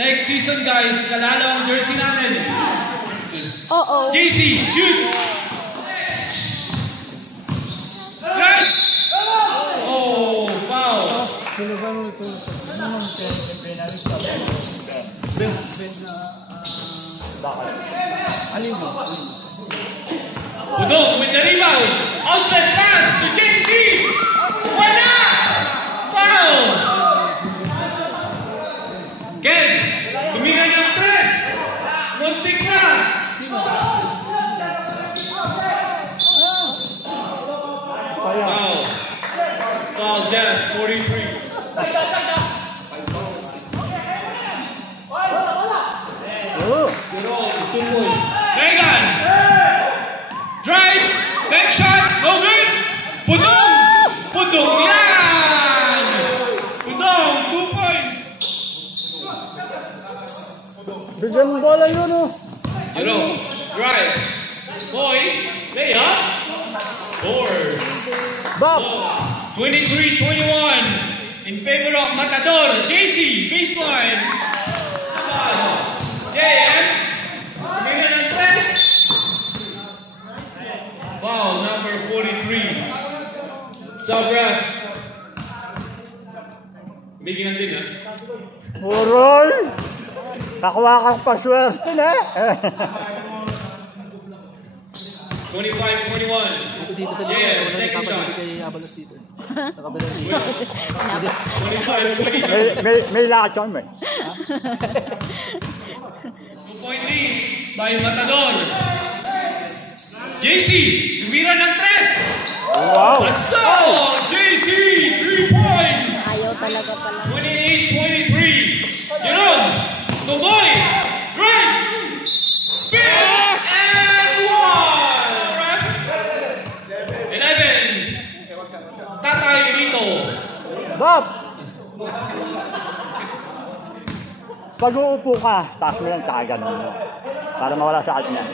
Next season guys, kalalo ang jersey namin. JC, shoots! Guys! Oh, foul! Budok with the rebound. Outlet pass to JC! Wala! Foul! Ken! Tumira ng tres! Muntik na! Foul. Foul, Jeff, 43. Reagan! Drives! Back shot! No good! Pudong! Pudong yan! Pudong! 2 points! Bigyan mo bola yun, oh! Jerome! Drive! Boy! Layup! Scores! Bob! 23-21 in favor of Matador. JC, baseline. JM, tumira ng tres. Foul number 43. Sub-ref. Bigyan din ha. Uroy! Nakuha kang paswerte na. 25-21. Dito sa JM, second shot. May lakad siya, may. 2-point lead by Matador. JC, tumira ng tres. Wow! Assault! JC, 3 points. Ayaw talaga pala. 28-23. Jerome, Tuboy, drives, spins, and 1. 11. Tatay Rito. Bob! Pag uupo ka, taas mo lang tsaka ganun mo. Para mawala sa atin yan.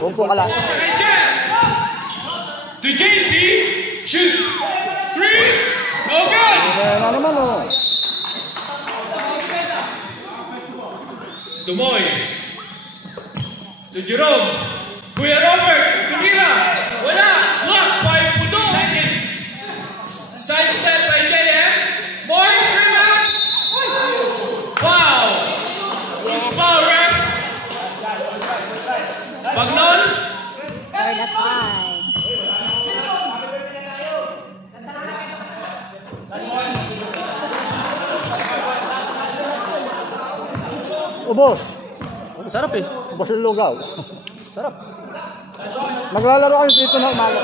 Uupo ka lang. To JC, shoot, 3, no good! Ano naman, oh. Tumoy. To Jerome. Kuya Robert, tumira. Wala. Blocked by Pudong. Seconds. Sidestep by JM. Boy, rebound. Wow. Who's foul, ref? Bagnon. Or that's why. Ubos. Sarap eh. Ubos yung lugaw. Sarap. Maglalaro kayo dito na umaga.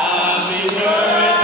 Happy birthday.